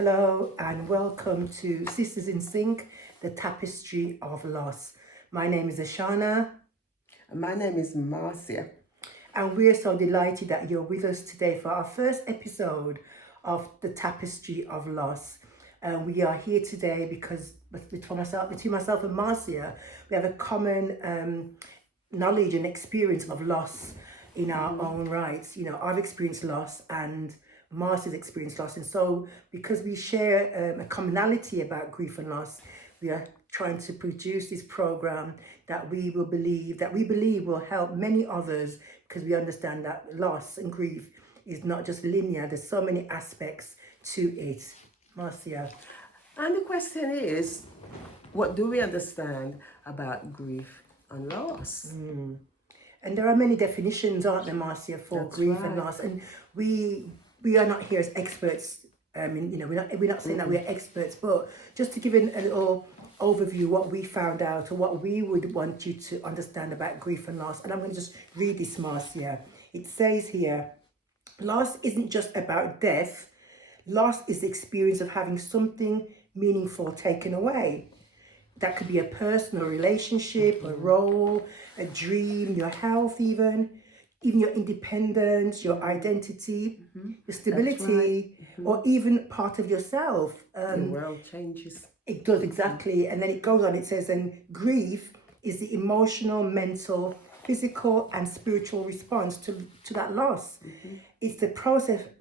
Hello and welcome to Sisters in Sync, the Tapestry of Loss. My name is Ashana. And my name is Marcia. And we're so delighted that you're with us today for our first episode of the Tapestry of Loss. We are here today because between myself and Marcia, we have a common knowledge and experience of loss in our own rights. You know, I've experienced loss and Marcia's experienced loss, and so because we share a commonality about grief and loss, we are trying to produce this program that we believe will help many others, because we understand that loss and grief is not just linear. There's so many aspects to it. Marcia. And the question is, what do we understand about grief and loss? And there are many definitions, aren't there, Marcia, for That's grief right. and loss. And we are not here as experts. We're not saying that we're experts, but just to give a little overview what we found out or what we would want you to understand about grief and loss. And I'm going to just read this, Marcia. It says here, loss isn't just about death. Loss is the experience of having something meaningful taken away. That could be a personal relationship, a role, a dream, your health, even your independence, your identity, your stability, or even part of yourself. The world changes. It does, exactly. And then it goes on, it says, and grief is the emotional, mental, physical, and spiritual response to that loss. It's the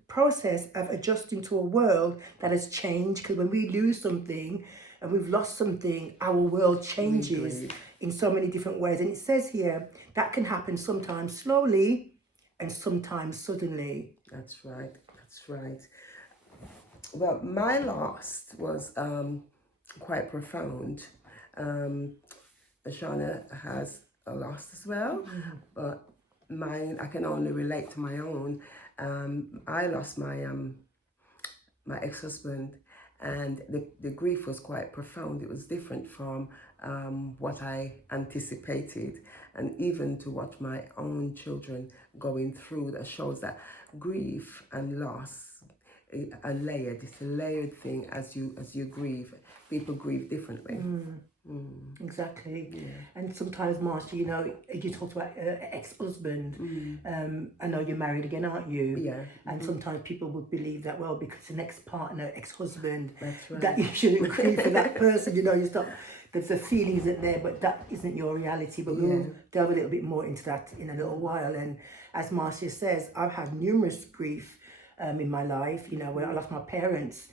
process of adjusting to a world that has changed, because when we lose something, and we've lost something, our world changes in so many different ways. And it says here that can happen sometimes slowly and sometimes suddenly. That's right. Well, my loss was quite profound. Ashana has a loss as well, but mine, I can only relate to my own. I lost my ex-husband, and the grief was quite profound. It was different from what I anticipated, and even to watch my own children going through. That shows that grief and loss are layered. It's a layered thing. As you grieve, people grieve differently. Exactly. Yeah. And sometimes, Marcia, you talked about ex-husband. I know you're married again, aren't you? Yeah. And sometimes people would believe that, well, because an ex-partner, ex-husband, That's right. that you shouldn't grieve for that person. You stop. There's the feelings that there, but that isn't your reality. But we'll delve a little bit more into that in a little while. And as Marcia says, I've had numerous grief in my life. When I lost my parents.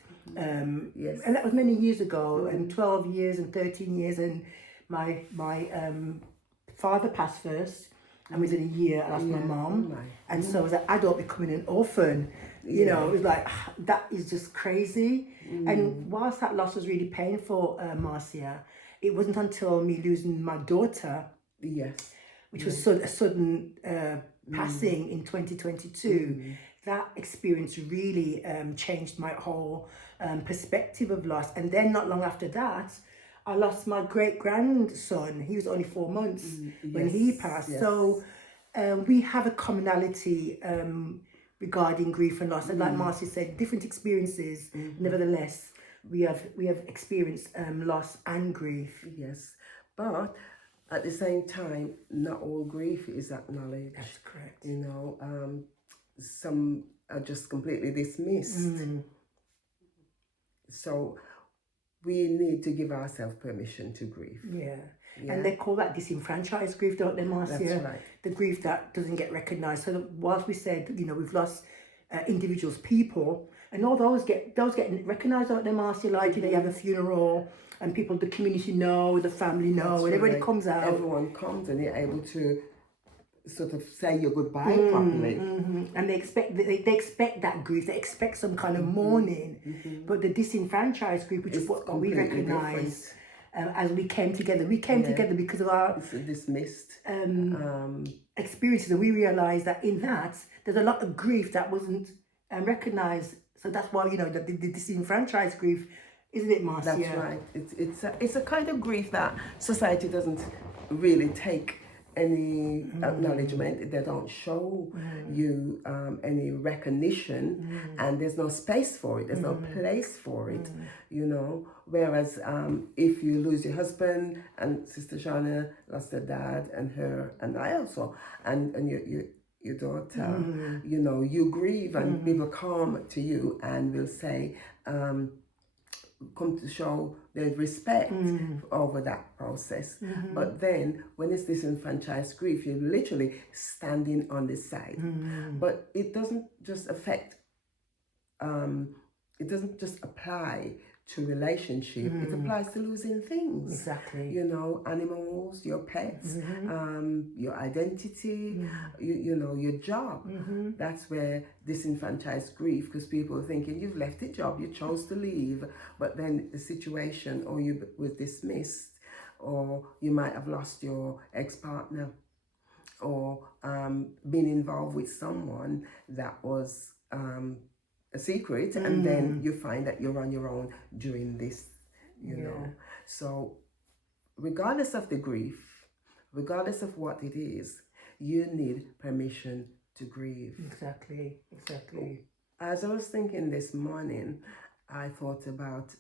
Yes. And that was many years ago, and 12 years and 13 years, and my father passed first, and within a year I lost my mum, and so as an adult becoming an orphan, it was like, that is just crazy. And whilst that loss was really painful, Marcia, it wasn't until me losing my daughter, which was a sudden passing in 2022, that experience really changed my whole perspective of loss. And then not long after that, I lost my great-grandson. He was only 4 months when he passed. Yes. So we have a commonality regarding grief and loss. And like Marcia said, different experiences. Nevertheless, we have experienced loss and grief. Yes, but at the same time, not all grief is acknowledged. That's correct. Some are just completely dismissed. So we need to give ourselves permission to grieve. Yeah. And they call that disenfranchised grief, don't they, Marcia? That's right. The grief that doesn't get recognised. So whilst we said, we've lost individuals, people, and all those get recognised, don't they, Marcia? Like, you have a funeral, and people, the community know, the family know, That's and everybody right. comes out. Everyone comes, and you're able to sort of say your goodbye properly. And they expect that grief. They expect some kind of mourning. But the disenfranchised grief, which is what we recognise as we came together. We came together because of our dismissed experiences, and we realised that in that there's a lot of grief that wasn't recognised. So that's why the disenfranchised grief, isn't it, Marcia? That's right. It's a kind of grief that society doesn't really take any acknowledgement. They don't show you any recognition, and there's no space for it. There's no place for it, you know. Whereas if you lose your husband, and Sister Shauna lost her dad, and her, and I also, and your daughter, you know, you grieve, and people come to you and will say, come to show their respect over that process. But then when it's disenfranchised grief, you're literally standing on the side. But it doesn't just affect, it doesn't just apply to relationship, it applies to losing things. Exactly. You know, animals, your pets, your identity, you know, your job. That's where disenfranchised grief, because people are thinking you've left the job, you chose to leave, but then the situation, or you was dismissed, or you might have lost your ex-partner, or been involved with someone that was a secret, and then you find that you're on your own during this, you know. So regardless of the grief, regardless of what it is, you need permission to grieve. Exactly. As I was thinking this morning, I thought about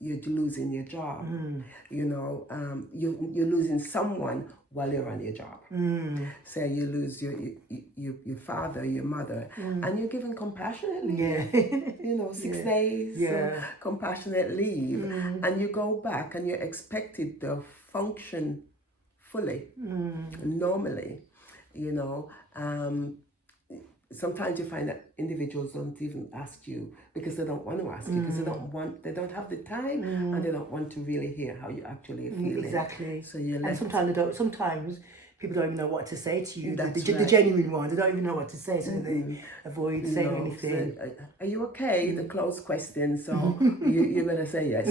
you losing your job. You know, you're losing someone while you're on your job. Say you lose your father, your mother, and you're given compassionate leave. You know, 6 days compassionate leave, and you go back and you're expected to function fully, normally. You know, sometimes you find that individuals don't even ask you because they don't want to ask you, because they don't have the time, and they don't want to really hear how you actually are feeling. Exactly. So you're left. And sometimes people don't even know what to say to you. That's the genuine ones, they don't even know what to say, so they avoid saying anything. So, are you okay? The closed question, so you're gonna say yes.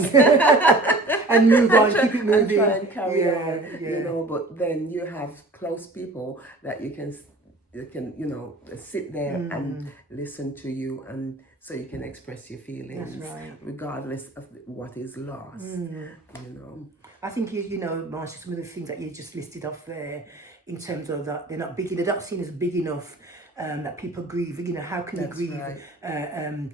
And move on, keep it moving. And try and carry on, you know, but then you have close people that you can, you know, sit there and listen to you, and so you can express your feelings. That's right. Regardless of what is lost, you know. I think, you know, Marcia, some of the things that you just listed off there, in terms of that they're not seen as big enough, that people grieve. You know, how can you grieve? Right.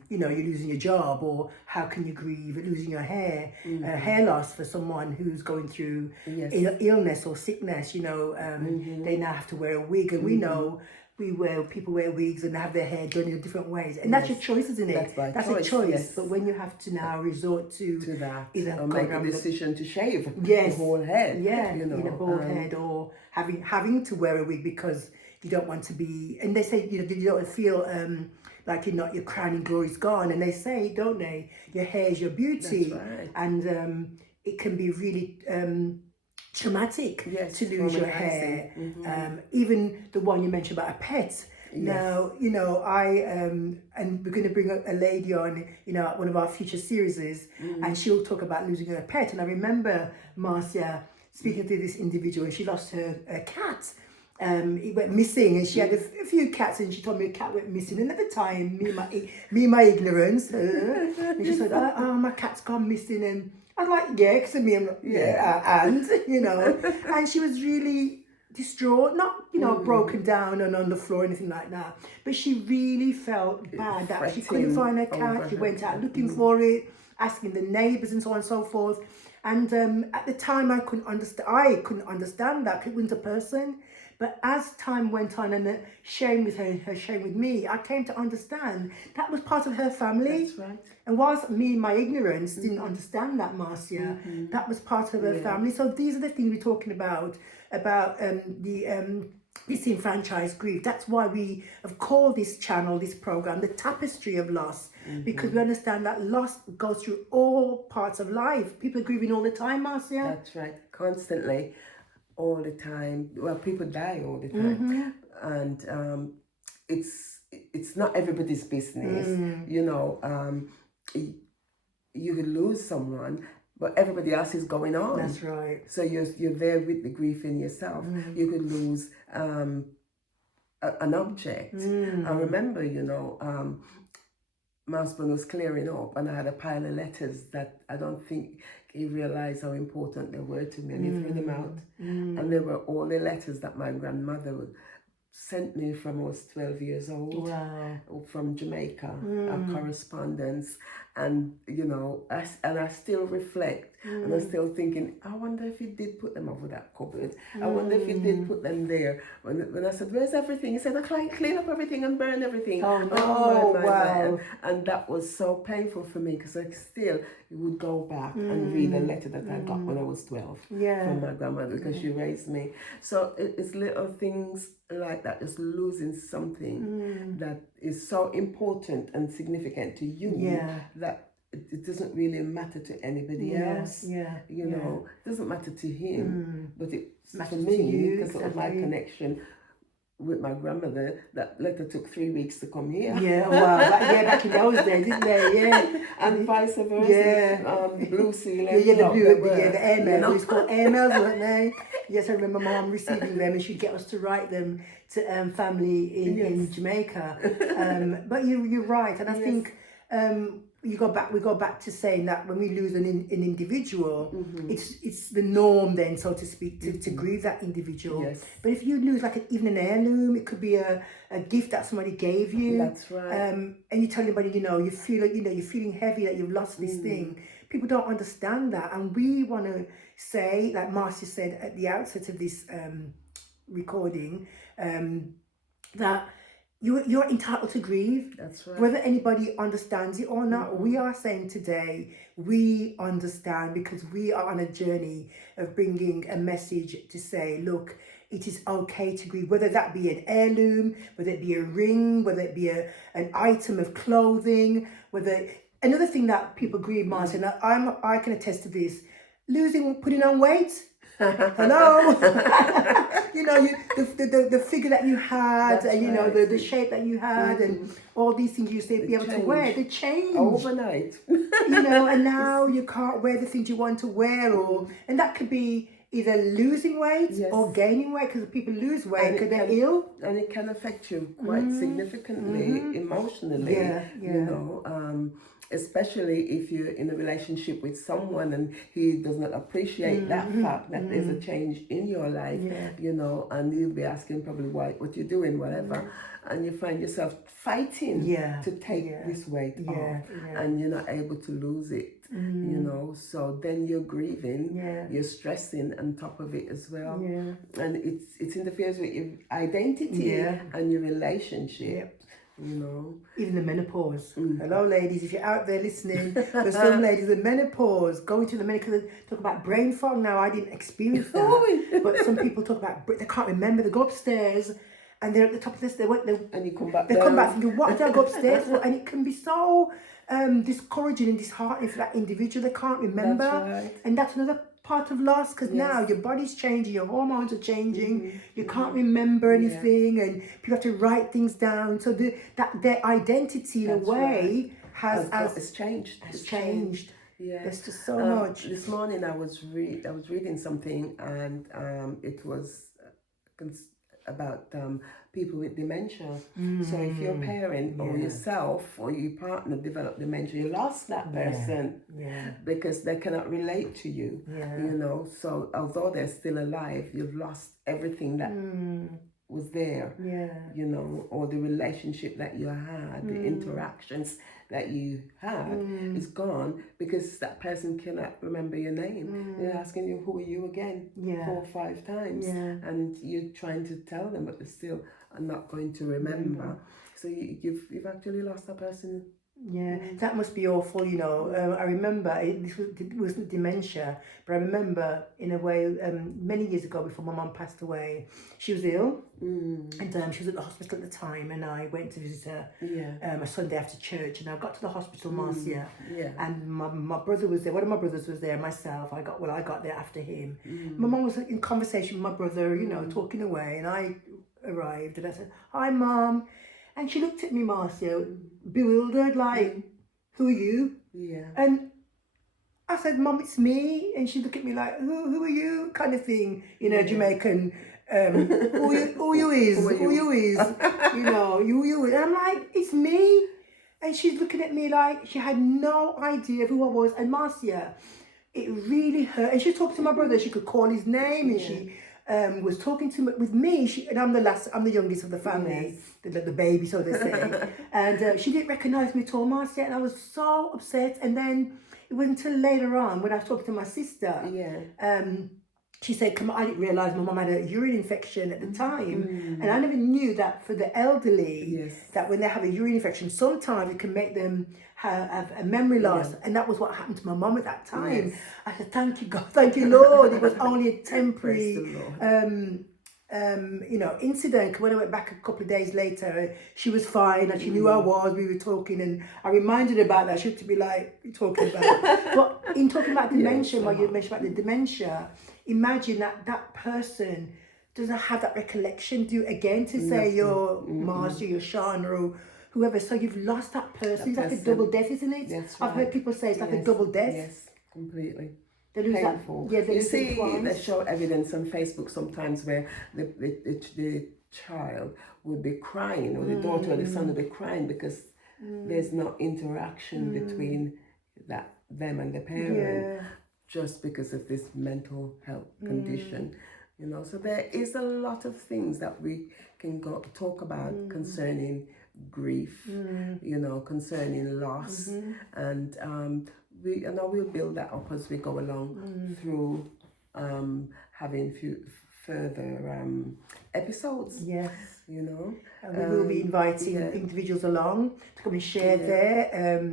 You know, you're losing your job, or how can you grieve losing your hair? Hair loss for someone who's going through illness or sickness. You know, they now have to wear a wig, and we know people wear wigs and have their hair done in different ways, and that's your choice, isn't it? That's a choice. Yes. But when you have to now resort to that, or make a decision to shave the whole head, you know, in a bald head, or having to wear a wig because you don't want to be, and they say, you know, you don't feel like your crowning glory's gone, and they say, don't they, your hair is your beauty. That's right. And it can be really traumatic to lose your hair. Even the one you mentioned about a pet. Now, you know, and we're going to bring a lady on, you know, one of our future series, and she'll talk about losing her pet. And I remember Marcia speaking to this individual, and she lost her cat. It went missing, and she had a few cats, and she told me a cat went missing. And at the time, me and my ignorance, and she said, "Oh, my cat's gone missing," and I'm like, "Yeah," because me, I'm like, and you know, and she was really distraught, not, you know, broken down and on the floor or anything like that, but she really felt bad that she couldn't find her cat. She went out looking for it, asking the neighbours and so on and so forth. And at the time, I couldn't understand that. It wasn't a person. But as time went on, and sharing with her sharing with me, I came to understand that was part of her family. That's right. And whilst me, my ignorance, didn't understand that, Marcia, that was part of her family. So these are the things we're talking about the disenfranchised grief. That's why we have called this channel, this program, the Tapestry of Loss, because we understand that loss goes through all parts of life. People are grieving all the time, Marcia. That's right, constantly, all the time. Well, people die all the time, and it's not everybody's business. You know, you could lose someone, but everybody else is going on. That's right. So you're there with the grief in yourself. You could lose an object. I remember, you know, my husband was clearing up, and I had a pile of letters that I don't think he realized how important they were to me, and he threw them out. And they were all the letters that my grandmother sent me from I was 12 years old. Wow. From Jamaica, a correspondence, and you know, I still reflect, and I'm still thinking, I wonder if he did put them over that cupboard. I wonder if he did put them there. When I said, "Where's everything?" He said, "I clean up everything and burn everything." Oh no! Wow. And that was so painful for me, because I still would go back and read a letter that I got when I was 12 from my grandmother, because she raised me. So it's little things like that, just losing something that is so important and significant to you that it doesn't really matter to anybody else. You know, it doesn't matter to him, but it matters for me, because of my connection with my grandmother. That letter took 3 weeks to come here. Yeah, wow. Back in those days, didn't they? Yeah. And vice versa. Yeah. Blue seal. The airmails. You know? It's called airmails, weren't they? Yes, I remember Mum receiving them, and she'd get us to write them to family in Jamaica. But you're right, and I think we go back to saying that when we lose an individual, it's the norm then, so to speak, to grieve that individual. Yes. But if you lose even an heirloom, it could be a gift that somebody gave you. That's right. And you tell anybody, you feel like, you're feeling heavy that you've lost this thing. People don't understand that, and we want to say, like Marcia said at the outset of this recording, that you're entitled to grieve. That's right. Whether anybody understands it or not, we are saying today we understand, because we are on a journey of bringing a message to say, look, it is okay to grieve, whether that be an heirloom, whether it be a ring, whether it be an item of clothing, another thing that people grieve, Martin, I can attest to this, putting on weight. Hello. The figure that you had. That's and the shape that you had, and all these things you used to be able to wear, they change overnight. And now you can't wear the things you want to wear, and that could be either losing weight or gaining weight, because people lose weight because they're ill, and it can affect you quite significantly emotionally. Especially if you're in a relationship with someone and he does not appreciate that fact that there's a change in your life, and you'll be asking probably what you're doing, whatever, and you find yourself fighting to take this weight off, and you're not able to lose it, so then you're grieving, you're stressing on top of it as well, and it interferes with your identity and your relationship. Even the menopause. Hello, ladies, if you're out there listening, there's some ladies, the menopause, going to the menopause, talk about brain fog. Now, I didn't experience that, but some people talk about, they can't remember, they go upstairs and they're at the top of this, and you come back they come back thinking, what did I go upstairs for? And it can be so discouraging and disheartening for that individual. They can't remember. That's right. And that's another part of loss, because now your body's changing, your hormones are changing, you can't remember anything, and people have to write things down, so their identity in a way has changed. Yeah, there's just so much. This morning I was reading something, and it was about people with dementia. So if your parent or yourself or your partner developed dementia, you lost that person because they cannot relate to you. So although they're still alive, you've lost everything that was there. Or the relationship that you had, the interactions that you had is gone, because that person cannot remember your name. They're asking you, who are you again? 4 or 5 times, and you're trying to tell them, but they still are not going to remember. So you've actually lost that person. That must be awful. I remember it wasn't dementia, but I remember in a way many years ago, before my mum passed away, she was ill, and she was at the hospital at the time, and I went to visit her a Sunday after church, and I got to the hospital, Marcia, and my brother was there. One of my brothers was there, myself. I got there after him. My mum was in conversation with my brother, talking away, and I arrived, and I said, "Hi, Mum." And she looked at me, Marcia, bewildered, like, "Who are you?" And I said, "Mum, it's me." And she looked at me like, who are you? Kind of thing, Jamaican, who you is. And I'm like, "It's me." And she's looking at me like she had no idea who I was. And Marcia, it really hurt. And she was talking to my brother. She could call his name, and she was talking with me. And I'm the youngest of the family, the baby, so they say. And she didn't recognize me at all, Marcia, and I was so upset. And then it wasn't until later on when I was talking to my sister. She said, "Come on," I didn't realise my mum had a urine infection at the time. And I never knew that for the elderly, that when they have a urine infection, sometimes it can make them have a memory loss. And that was what happened to my mum at that time. I said, "Thank you, God, thank you, Lord." It was only a temporary incident. When I went back a couple of days later, she was fine and she knew who I was. We were talking, and I reminded her about that. She looked to be like, "You're talking about?" But in talking about dementia, while you mentioned about the dementia, imagine that person doesn't have that recollection due again to say your Marcia, your Shana, or whoever. So you've lost that person. It's like a double death, isn't it? That's I've heard people say it's like a double death. Yes, completely. They lose Painful. That. You see, they show evidence on Facebook sometimes where the child would be crying, or the daughter or the son would be crying because there's no interaction between them and the parent, just because of this mental health condition. So there is a lot of things that we can talk about concerning grief, concerning loss, and we'll build that up as we go along through having further episodes. And we will be inviting individuals along to come and share their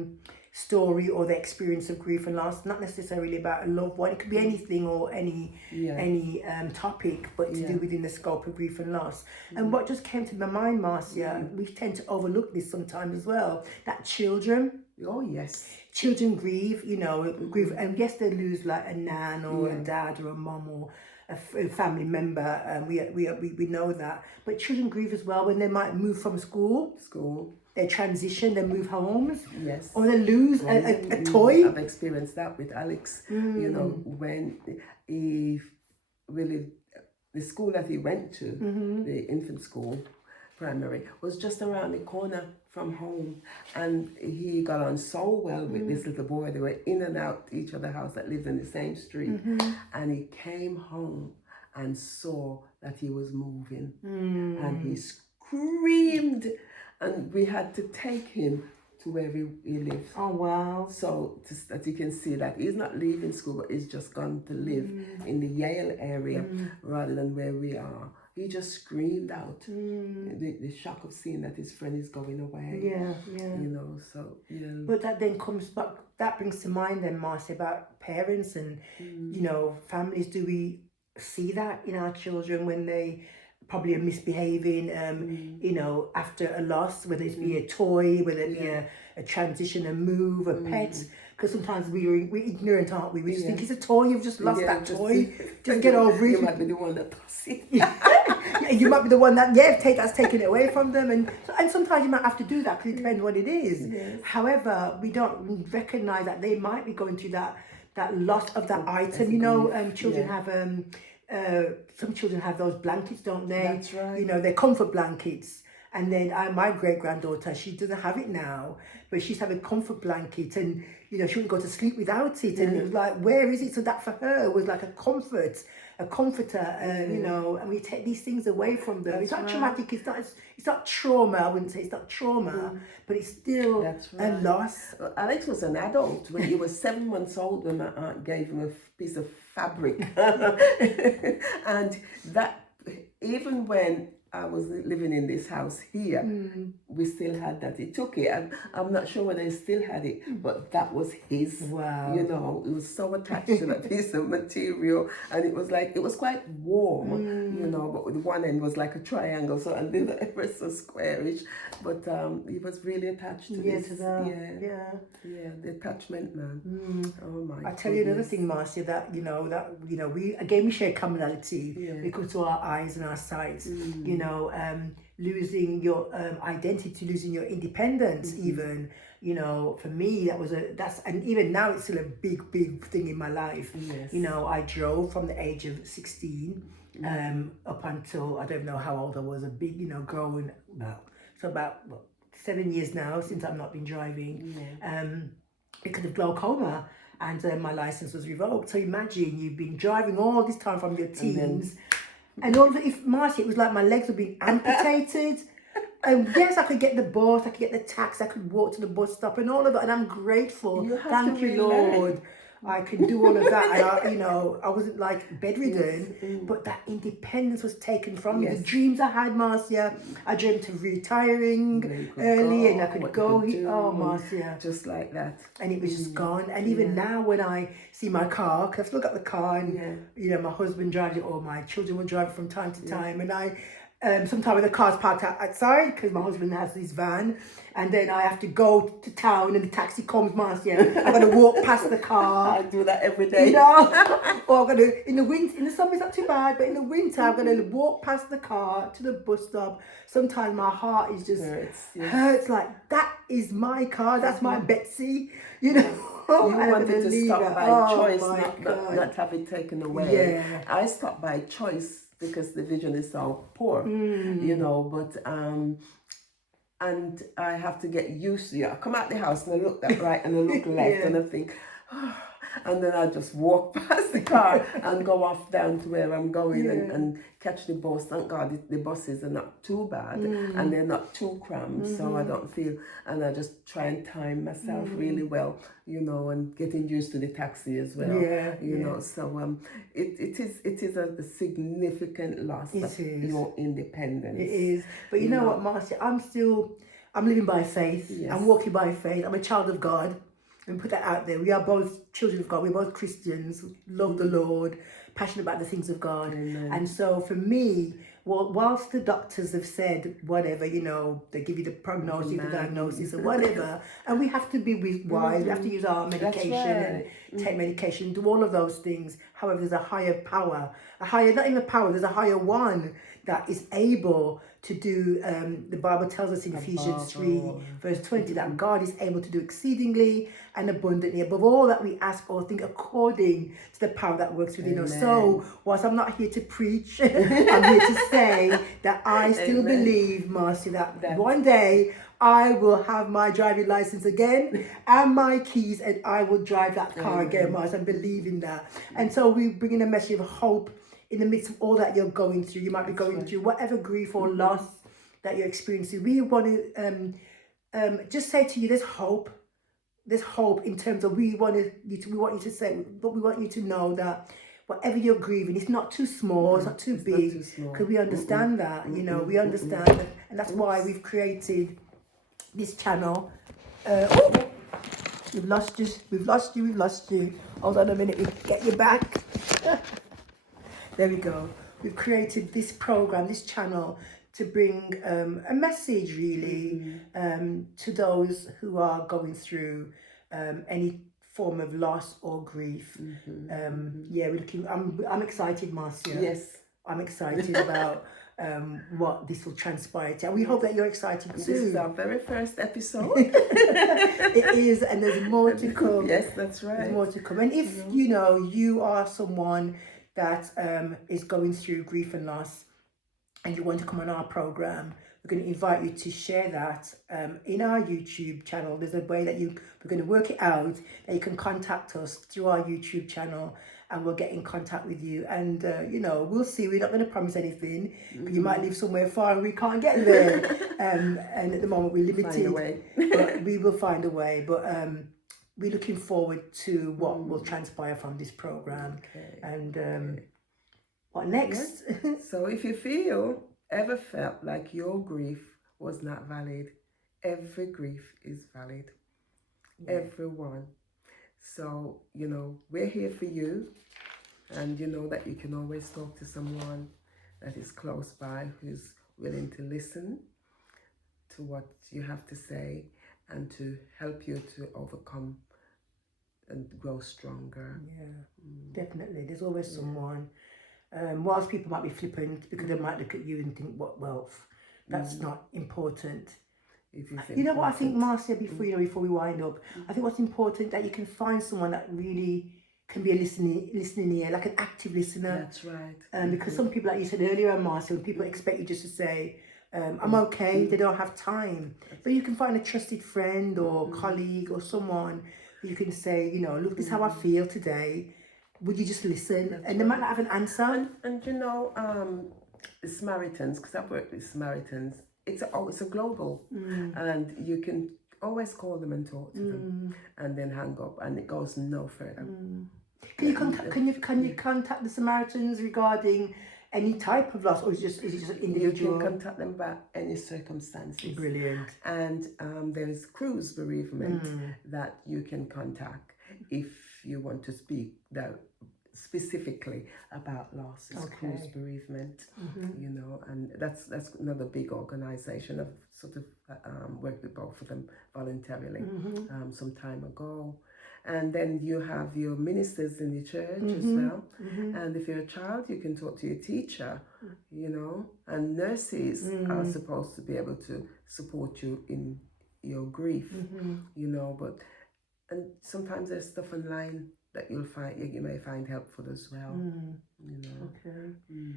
story or the experience of grief and loss, not necessarily about a loved one. It could be anything or any topic, but to do within the scope of grief and loss. And what just came to my mind, Marcia, we tend to overlook this sometimes as well, that children grieve, grieve, and yes, they lose like a nan or a dad or a mum or a family member, we know that, but children grieve as well when they might move from school, they transition, they move homes, or they lose a toy. I've experienced that with Alex. When he really, the school that he went to, the infant school, primary, was just around the corner from home, and he got on so well with this little boy. They were in and out each other's house that lived in the same street, and he came home and saw that he was moving, and he screamed, and we had to take him to where he lives. Oh wow! So that you can see that he's not leaving school, but he's just gone to live in the Yale area rather than where we are. He just screamed out the shock of seeing that his friend is going away. But that then comes back, that brings to mind then, Marcy, about parents and families. Do we see that in our children when they probably are misbehaving, after a loss, whether it be a toy, whether it be a transition, a move, a pet? Because sometimes we're ignorant, aren't we? We just think it's a toy, you've just lost that toy. Just get over it. You might be the one that lost it. You might be the one that's taken it away from them. And sometimes you might have to do that because it depends what it is. However, we don't recognise that they might be going through that loss of that item. Children have... some children have those blankets, don't they? That's right. They're comfort blankets. And then my great-granddaughter, she doesn't have it now, but she's having a comfort blanket, and she wouldn't go to sleep without it. And it was like, where is it? So that for her was like a comforter, and we take these things away from them. It's not traumatic, it's not trauma, I wouldn't say it's not trauma, but it's still a loss. Alex was an adult when he was 7 months old when my aunt gave him a piece of fabric. And that, even when I was living in this house here, we still had that. He took it, and I'm not sure whether he still had it, but that was his. Wow. He was so attached to that piece of material, and it was quite warm, but with one end was like a triangle, so and the other ever so squarish, but he was really attached to this. To that. The attachment, man. Oh my! I tell you another thing, Marcia, that we share commonality. We come to our eyes and our sights. Losing your identity, losing your independence, even, for me, and even now it's still a big, big thing in my life. I drove from the age of 16 up until, I don't know how old I was, a big, growing, about 7 years now since I've not been driving. Yeah. Because of glaucoma, and my license was revoked. So imagine you've been driving all this time from your teens, and all of it, if Marcy, it was like my legs were being amputated. And yes, I could get the bus, I could get the taxi, I could walk to the bus stop and all of that, and I'm grateful. Thank you, Lord. I can do all of that, and I wasn't like bedridden, but that independence was taken from me. The dreams I had, Marcia, I dreamt of retiring early, and I could go. Marcia, just like that, and it was just gone. And even now, when I see my car, because I've looked at the car, and my husband drives it, or my children will drive it from time to time, and I. Sometimes the car's parked outside because my husband has his van, and then I have to go to town and the taxi comes, Marcia. I'm going to walk past the car. I do that every day. Or I'm going to, in the summer it's not too bad, but in the winter I'm going to walk past the car to the bus stop. Sometimes my heart is just hurts like, that is my car, that's my Betsy, You wanted to stop by choice, not have it taken away. Yeah. I stopped by choice because the vision is so poor, but and I have to get used to it. I come out the house and I look that right and I look left and I think, and then I just walk past the car and go off down to where I'm going and catch the bus. Thank God the buses are not too bad and they're not too crammed, so I don't feel, and I just try and time myself really well, and getting used to the taxi as well. So it is a significant loss of your independence. It is, but you know what, Marcia, I'm living by faith. I'm walking by faith. I'm a child of God. And put that out there. We are both children of God. We're both Christians, love the Lord, passionate about the things of God. Amen. And so for me, whilst the doctors have said whatever, they give you the prognosis, the diagnosis, or whatever, and we have to be wise. We have to use our medication and take medication, do all of those things. However, there's a higher power, not even power. There's a higher one that is able to do, the Bible tells us in Ephesians 3 verse 20 that God is able to do exceedingly and abundantly above all that we ask or think, according to the power that works within us. So whilst I'm not here to preach, I'm here to say that I still believe, Marcy, that one day I will have my driving license again and my keys, and I will drive that car again, Marcy. I believe in that. And so we bring in a message of hope in the midst of all that you're going through. You might be going through whatever grief or loss that you're experiencing. We want to just say to you, there's hope. There's hope in terms of we want you to know that whatever you're grieving, it's not too small, it's not too big, because we understand that, we understand that, and that's why we've created this channel. We've lost you. Hold on a minute, we get you back. There we go. We've created this program, this channel, to bring a message really to those who are going through any form of loss or grief. I'm excited, Marcia. Yes. I'm excited about what this will transpire to. And we hope that you're excited too. This is our very first episode. It is, and there's more to come. Yes, that's right. There's more to come. And if you are someone that is going through grief and loss and you want to come on our program, we're going to invite you to share that in our YouTube channel. There's a way that we're going to work it out, that you can contact us through our YouTube channel and we'll get in contact with you. And, we'll see. We're not going to promise anything. You might live somewhere far and we can't get there. And at the moment we're limited. Find a way. But we will find a way. But we're looking forward to what will transpire from this program. Okay. And what next? So if you ever felt like your grief was not valid, every grief is valid. Everyone. So, we're here for you, and you know that you can always talk to someone that is close by who's willing to listen to what you have to say and to help you to overcome and grow stronger. Definitely. There's always someone. Whilst people might be flippant because they might look at you and think, what wealth? That's not important. You know what I think, Marcia, before we wind up, I think what's important that you can find someone that really can be a listening ear, like an active listener. That's right. Because some people, like you said earlier, Marcia, when people expect you just to say, I'm okay, they don't have time. But you can find a trusted friend or colleague or someone who you can say, you know, look, this is how I feel today. Would you just listen? And they might not have an answer. And you know, the Samaritans, because I've worked with Samaritans, it's a global, and you can always call them and talk to them, and then hang up, and it goes no further. Can you contact the Samaritans regarding any type of loss, or is it just an individual? You can contact them about any circumstances. Brilliant. And there is cruise bereavement that you can contact if you want to speak specifically about loss. It's cruise bereavement, you know, and that's another big organization. I've sort of worked with both of them voluntarily some time ago. And then you have your ministers in the church as well. And if you're a child, you can talk to your teacher, you know, and nurses are supposed to be able to support you in your grief, you know, and sometimes there's stuff online that you may find helpful as well, you know. Okay.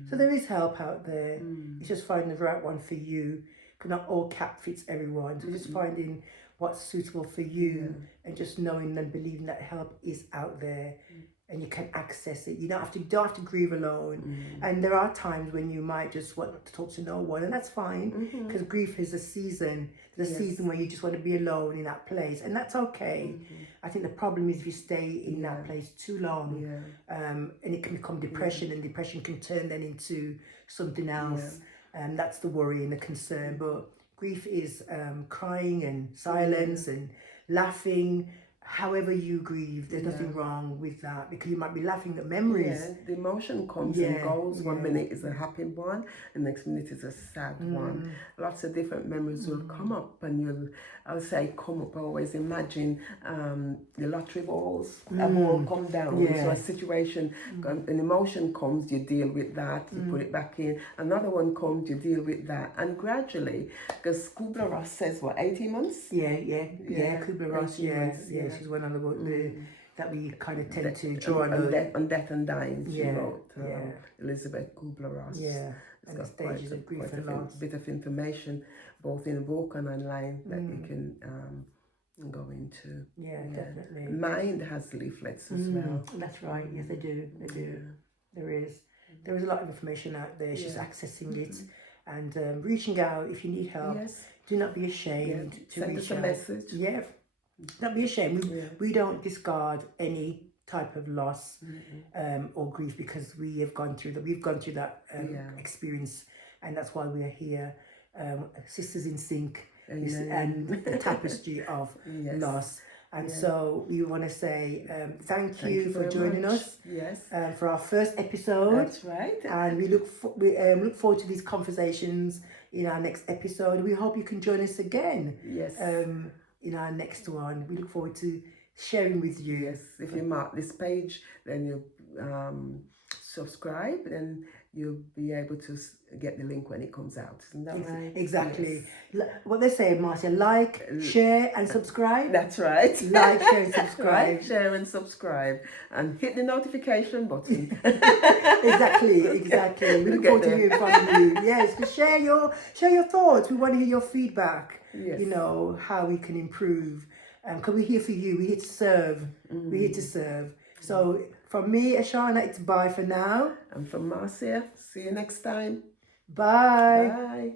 So there is help out there. It's just finding the right one for you, because not all cap fits everyone. So just finding what's suitable for you and just knowing and believing that help is out there and you can access it. You don't have to grieve alone. And there are times when you might just want to talk to no one, and that's fine, because grief is a season. There's a season where you just want to be alone in that place, and that's okay. I think the problem is if you stay in that place too long, and it can become depression, and depression can turn then into something else. And that's the worry and the concern. But grief is crying and silence and laughing. However you grieve, there's nothing wrong with that, because you might be laughing at memories. The emotion comes and goes. 1 minute is a happy one, the next minute is a sad one. Lots of different memories will come up, and I always imagine the lottery balls have all come down. So a situation, an emotion comes, you deal with that, you put it back in. Another one comes, you deal with that. And gradually, because Kubler-Ross says, 18 months? Kubler-Ross, she's one of the book that we kind of tend to draw on Death and Dying, she wrote. Elizabeth Kubler-Ross. And the stages of grief and loss. A bit of information, both in the book and online, that you can go into. Definitely. Mind has leaflets as well. That's right. Yes, they do. They do. There is a lot of information out there. She's accessing it and reaching out if you need help. Do not be ashamed to send reach us a out. message. Don't be ashamed. We don't discard any type of loss or grief, because we have gone through that. We've gone through that experience, and that's why we are here, sisters in sync, and the tapestry of loss. And so we want to say thank you for joining us for our first episode. That's right. And we look forward to these conversations in our next episode. We hope you can join us again. In our next one. We look forward to sharing with you. If you mark this page, then you subscribe, then you'll be able to get the link when it comes out. Isn't that right? Exactly. What they say, Marcia, like, share and subscribe. That's right. Like, share and subscribe. Like, share and subscribe. And hit the notification button. Exactly. We look forward to hearing from you. Yes, share your thoughts. We want to hear your feedback. You know, how we can improve. Because we're here for you. We're here to serve. We're here to serve. So from me, Ashana, it's bye for now. And from Marcia, see you next time. Bye. Bye.